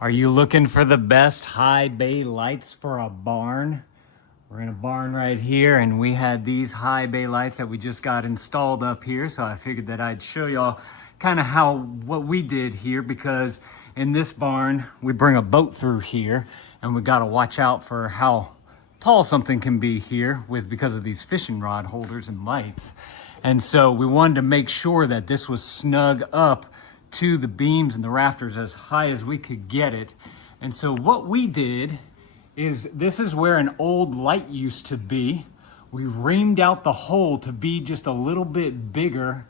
Are you looking for the best high bay lights for a barn? We're in a barn right here, and we had these high bay lights that we just got installed up here. So I figured that I'd show y'all kind of what we did here, because in this barn, we bring a boat through here, and we got to watch out for how tall something can be here because of these fishing rod holders and lights. And so we wanted to make sure that this was snug up to the beams and the rafters as high as we could get it. And so what we did is, this is where an old light used to be. We reamed out the hole to be just a little bit bigger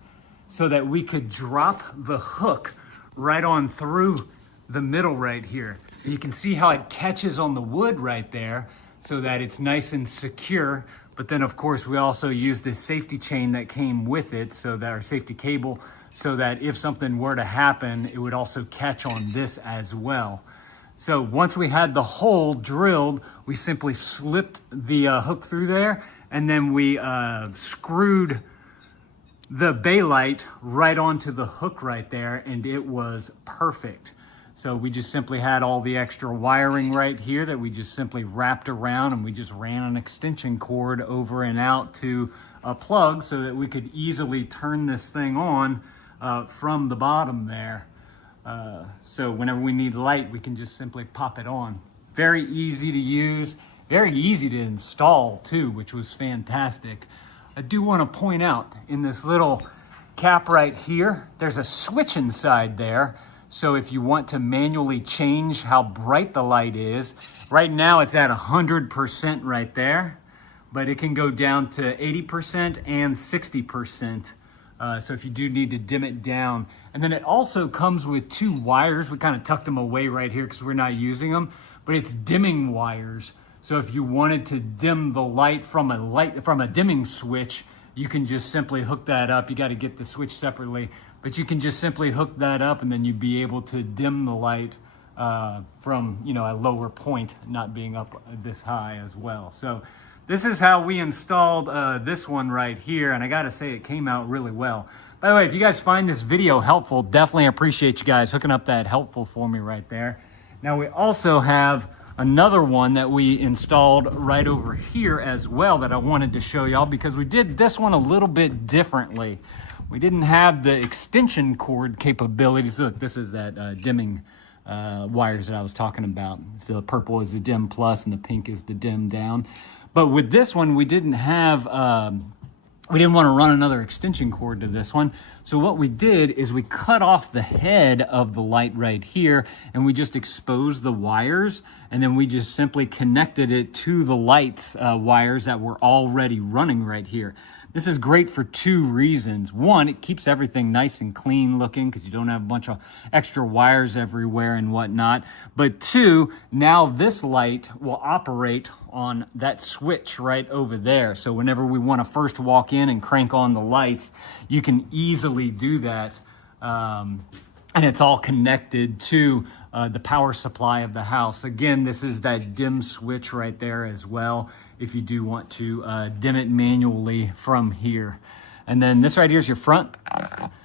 so that we could drop the hook right on through the middle right here. And you can see how it catches on the wood right there so that it's nice and secure. But then of course we also use this safety chain that came with it, so that our safety cable, so that if something were to happen, it would also catch on this as well. So once we had the hole drilled, we simply slipped the hook through there, and then we screwed the bay light right onto the hook right there, and it was perfect. So we just simply had all the extra wiring right here that we just simply wrapped around, and we just ran an extension cord over and out to a plug so that we could easily turn this thing on from the bottom there. So whenever we need light, we can just simply pop it on. Very easy to use, very easy to install too, which was fantastic. I do want to point out, in this little cap right here, there's a switch inside there. So if you want to manually change how bright the light is, right now it's at 100% right there, but it can go down to 80% and 60%. So if you do need to dim it down. And then it also comes with two wires. We kind of tucked them away right here because we're not using them, but it's dimming wires. So if you wanted to dim the light from a dimming switch, you can just simply hook that up. You got to get the switch separately, but you can just simply hook that up, and then you'd be able to dim the light from, a lower point, not being up this high as well. So this is how we installed this one right here, and I gotta say it came out really well. By the way, if you guys find this video helpful, definitely appreciate you guys hooking up that helpful for me right there. Now we also have another one that we installed right over here as well that I wanted to show y'all, because we did this one a little bit differently. We didn't have the extension cord capabilities. Look, this is that dimming wires that I was talking about. So the purple is the dim plus and the pink is the dim down. But with this one, we didn't have, we didn't want to run another extension cord to this one. So what we did is we cut off the head of the light right here, and we just exposed the wires, and then we just simply connected it to the lights wires that were already running right here. This is great for two reasons. One, it keeps everything nice and clean looking because you don't have a bunch of extra wires everywhere and whatnot. But two, now this light will operate on that switch right over there. So whenever we want to first walk in and crank on the lights, you can easily do that. And it's all connected to the power supply of the house. Again, this is that dim switch right there as well, if you do want to dim it manually from here. And then this right here is your front.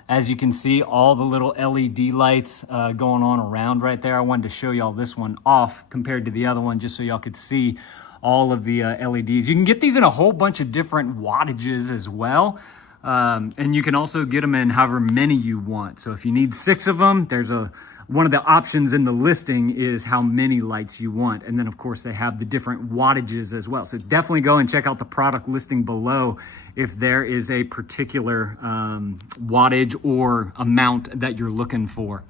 As you can see, all the little LED lights going on around right there. I wanted to show y'all this one off compared to the other one, just so y'all could see all of the LEDs. You can get these in a whole bunch of different wattages as well. And you can also get them in however many you want. So if you need 6 of them, there's one of the options in the listing is how many lights you want. And then of course they have the different wattages as well. So definitely go and check out the product listing below if there is a particular wattage or amount that you're looking for.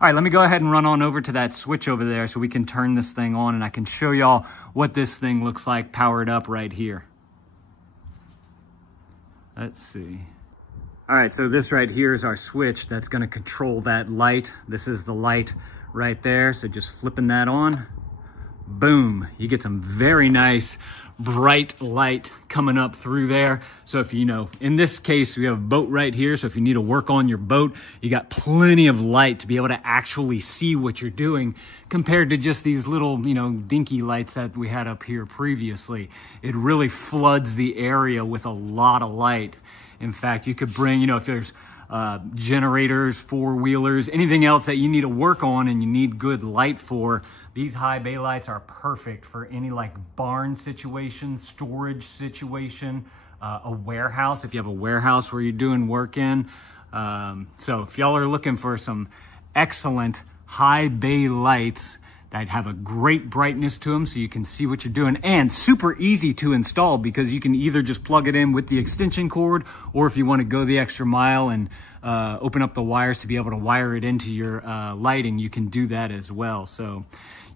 All right, let me go ahead and run on over to that switch over there so we can turn this thing on, and I can show y'all what this thing looks like powered up right here. Let's see. All right, so this right here is our switch that's gonna control that light. This is the light right there. So just flipping that on, boom, you get some very nice bright light coming up through there. So if in this case, we have a boat right here. So if you need to work on your boat, you got plenty of light to be able to actually see what you're doing, compared to just these little, dinky lights that we had up here previously. It really floods the area with a lot of light. In fact, you could bring, if there's generators, four-wheelers, anything else that you need to work on and you need good light for. These high bay lights are perfect for any like barn situation, storage situation, a warehouse, if you have a warehouse where you're doing work in. So if y'all are looking for some excellent high bay lights that have a great brightness to them so you can see what you're doing, and super easy to install because you can either just plug it in with the extension cord, or if you want to go the extra mile and open up the wires to be able to wire it into your lighting, you can do that as well. So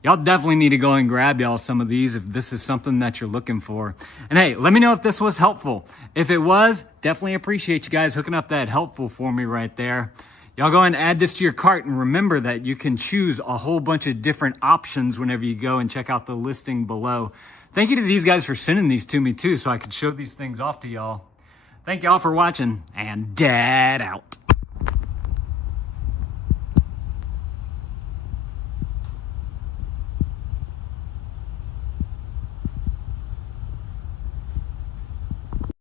y'all definitely need to go and grab y'all some of these if this is something that you're looking for. And hey, let me know if this was helpful. If it was, definitely appreciate you guys hooking up that helpful for me right there. Y'all go and add this to your cart, and remember that you can choose a whole bunch of different options whenever you go and check out the listing below. Thank you to these guys for sending these to me too, so I could show these things off to y'all. Thank y'all for watching, and Dad out.